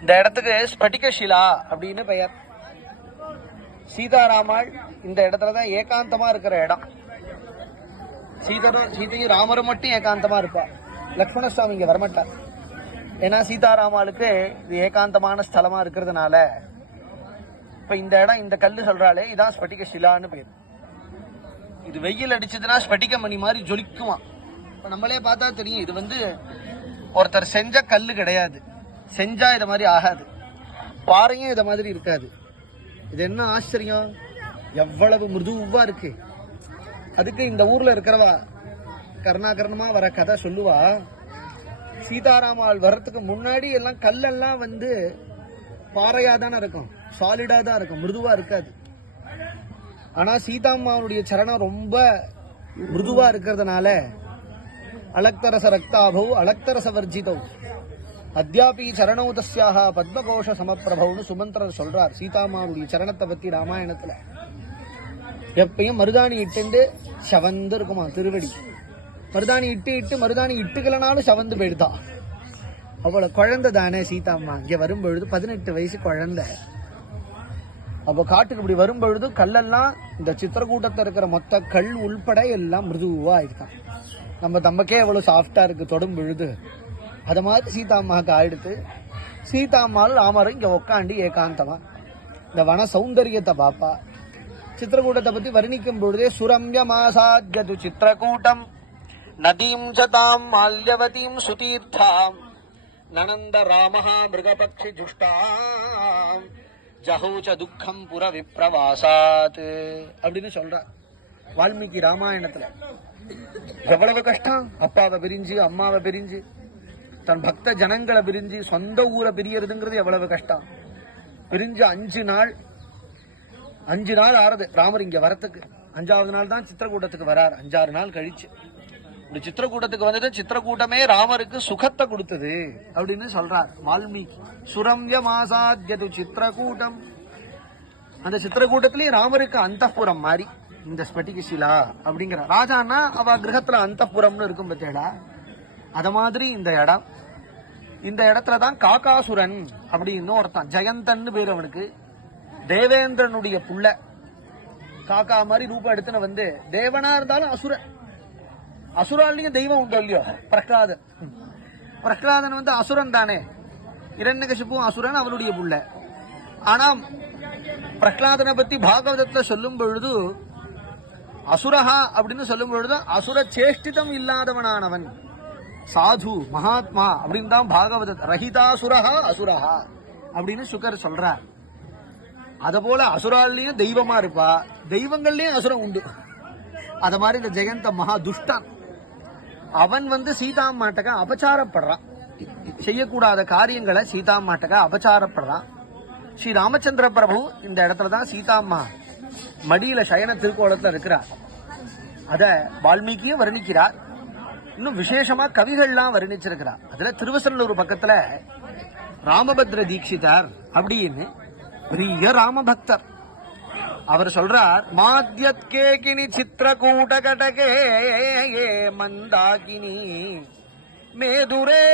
இந்த இடத்துக்கு ஸ்பட்டிகஷிலா அப்படின்னு பெயர். சீதாராமாள் இந்த இடத்துலதான் ஏகாந்தமா இருக்கிற இடம். சீதையும் ராமரும் மட்டும் ஏகாந்தமா இருப்பா. லக்ஷ்மணசுவாமி இங்க வரமாட்டார். ஏன்னா சீதாராமாளுக்கு இது ஏகாந்தமான ஸ்தலமா இருக்கிறதுனால இப்ப இந்த இடம், இந்த கல்லு சொல்றாளே, இதான் ஸ்பட்டிகஷிலான்னு பேர். இது வெயில் அடிச்சதுன்னா ஸ்பட்டிக மணி மாதிரி ஜொலிக்குமா. இப்ப நம்மளே பார்த்தா தெரியும், இது ஒருத்தர் செஞ்ச கல்லு கிடையாது. செஞ்சா இத மாதிரி ஆகாது. பாறையும் இத மாதிரி இருக்காது. இது என்ன ஆச்சரியம், எவ்வளவு மிருதுவா இருக்கு. அதுக்கு இந்த ஊர்ல இருக்கிறவா கருணாகரணமா வர கதை சொல்லுவா. சீதாராமாள் வர்றதுக்கு முன்னாடி எல்லாம் கல்லெல்லாம் பாறையா தானே இருக்கும், சாலிடா தான் இருக்கும், மிருதுவா இருக்காது. ஆனா சீதாம்மாவுடைய சரணம் ரொம்ப மிருதுவா இருக்கிறதுனால அலக்தரச ரக்தாபௌ அலக்தரச வர்ஜிதௌ அத்யாபி சரணௌ தஸ்யாக பத்மகோஷ சமப்பிரபவுன்னு சுமந்திரர் சொல்றார். சீதாம்மாவுடைய சரணத்தை பத்தி ராமாயணத்துல எப்பயும் மருதாணி இட்டு சவந்து இருக்குமா திருவடி. மருதாணி இட்டு மருதாணி இட்டுக்கலனாலும் சவந்து போயிடுதா. அவ்வளவு குழந்தை தானே சீதாம்மா. இங்க வரும்பொழுது 18 வயசு குழந்தை. அப்போ காட்டுக்கு இப்படி வரும்பொழுது கல்லெல்லாம் இந்த சித்திரக்கூட்டத்தில் இருக்கிற மொத்த கல் உள்பட எல்லாம் மிருதுவா இருக்கான். நமக்கே எவ்வளவு சாஃப்டா இருக்கு தொடும் பொழுது. அத மாதிரி சீதாம்மாவுக்கு ஆயிடுத்து. சீதாம்மாள் ராமரும் இங்க உக்காண்டி ஏகாந்தமா இந்த வன சௌந்தரியத்தை பாப்பா. சித்திரக்கூட்டத்தை பத்தி வர்ணிக்கும் பொழுதே சுரம்ய மாசாத்யது சித்திரக்கூட்டம் நதீம் சதாம் மால்யவதீம் சுதீர்த்தாம் நனந்த ராமஹா மிருகபக்ஷி ஜுஷ்டாம் ஜஹூச்ச துக்கம் புற விப்ரவாசாத் அப்படின்னு சொல்ற வால்மீகி ராமாயணத்துல. எவ்வளவு கஷ்டம், அப்பாவை பிரிஞ்சு அம்மாவை பிரிஞ்சு தன் பக்த ஜனங்களை பிரிஞ்சு சொந்த ஊரை பிரியறதுங்கிறது எவ்வளவு கஷ்டம். பிரிஞ்சு 5 நாள் ஆறுது ராமர் இங்க வரத்துக்கு. 5வது நாள் தான் சித்திரக்கூட்டத்துக்கு வரார். 5-6 நாள் கழிச்சு இந்த சித்திரக்கூட்டத்துக்கு வந்தது. சித்திரக்கூட்டமே ராமருக்கு சுகத்தை கொடுத்தது அப்படின்னு சொல்றார் வால்மீகி. சுரம்ய மாசாத்யது சித்திரக்கூட்டம். அந்த சித்திரக்கூட்டத்திலேயே ராமருக்கு அந்தப்புறம் மாதிரி இந்த ஸ்பட்டிகஷிலா அப்படிங்கிற ராஜான்னா அவ கிரகத்துல அந்தப்புறம்னு இருக்கும் பத்தியடா. அத மாதிரி இந்த இடம். இந்த இடத்துலதான் காகாசுரன் அப்படின்னு ஒருத்தான், ஜெயந்தன்னு பேர் அவனுக்கு. தேவேந்திரனுடைய புள்ள. காக்கா மாதிரி ரூபம் எடுத்துன்னு தேவனா இருந்தாலும் அசுரன். அசுராலையும் தெய்வம் உண்டு இல்லையோ, பிரகலாதன். பிரகலாதன் அசுரன் தானே. இரண்யகசிபுவும் அசுரன், அவனுடைய புள்ள. ஆனா பிரகலாதனை பத்தி பாகவதத்துல சொல்லும் பொழுது அசுரஹா அப்படின்னு சொல்லும் பொழுது அசுர சேஷ்டிதம் இல்லாதவனானவன், சாது மகாத்மா அப்படின்னு தான் பாகவத. ரஹிதாசுரஹா அசுரஹா அப்படின்னு சுகர் சொல்றார். அத போல அசுராலையும் தெய்வமா இருப்பா, தெய்வங்கள்லயும் அசுரம் உண்டு. அத மாதிரி இந்த ஜெயந்த மகா துஷ்டான். அவன் சீதாம்மாட்டக அபச்சாரப்படுறான். செய்யக்கூடாத காரியங்களை சீதாம்மாட்டக அபச்சாரப்படுறான். ஸ்ரீ ராமச்சந்திர பிரபு இந்த இடத்துலதான் சீதாம்மா மடியில சயன திருக்கோலத்துல இருக்கிறார். அத வால்மீகியும் வர்ணிக்கிறார். இன்னும் விசேஷமா கவிகள்லாம் வர்ணிச்சிருக்கிறார். அதுல திருவசல்லூர் பக்கத்துல ராமபத்ர தீட்சிதர் அப்படின்னு பெரிய ராமபக்தர். அவர் சொல்றார், மாத்யத் கேகினி சித்திரகூட கடகே மந்தாகினி மேதுரே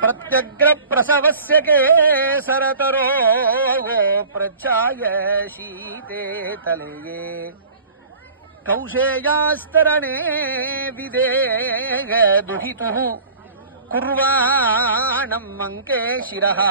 பிரத்யக்ர பிரசவஸ்ய கேசரதரோ பிரச்சாய சீதே தலேயே கௌஷேயாஸ்தரணே விதேக துஹிதுஹு குர்வாணம் அங்கே சிரஹா